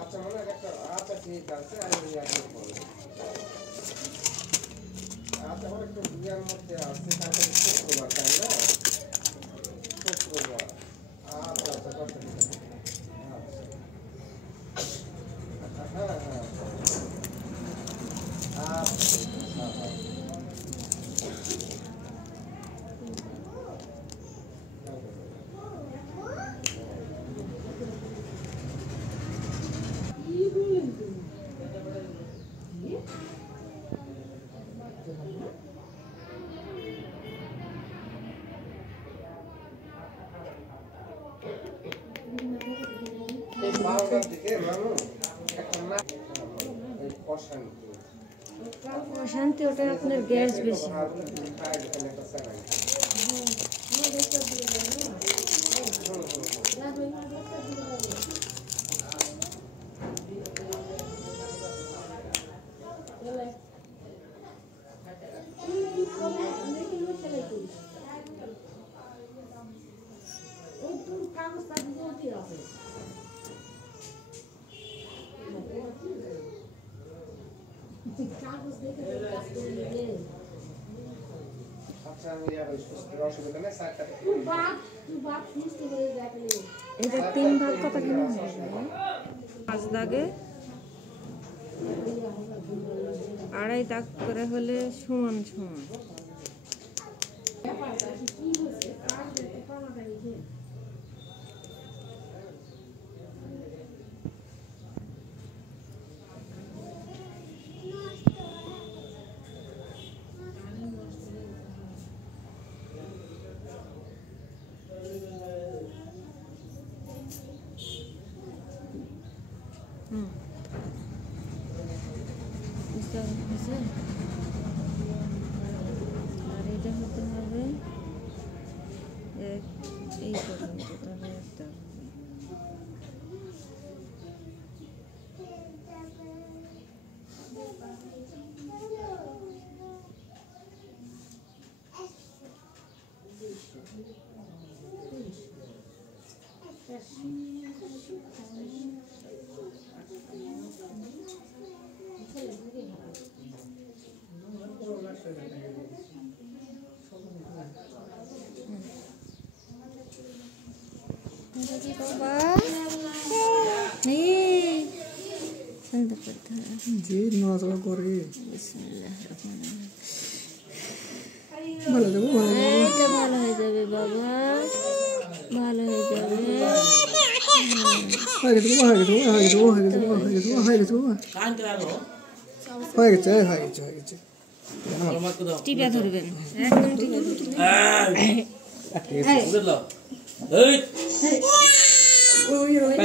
আচ্ছা মনে একটা আচ্ছা ঠিক আছে আমি আগে বলবো আচ্ছা আমার একটু বিয়ার মধ্যে আছে তাহলে শুক্রবার তাই না শুক্রবার আচ্ছা আচ্ছা কথা ঠিক আছে আচ্ছা হ্যাঁ হ্যাঁ অশান্তি ওটা আপনার গ্যাস বেশি এটা 3 ভাগ কতখানি হয়ে যাবে 5 দাগে 2.5 দাগ করে হলে সমান সমান আর এটা হতে হবে এই পর্যন্ত তাহলে একটা ভালো হয়ে যাবে বাবা ভালো হয়ে যাবে টিপা ধরবেন একদম টিপা ধরবেন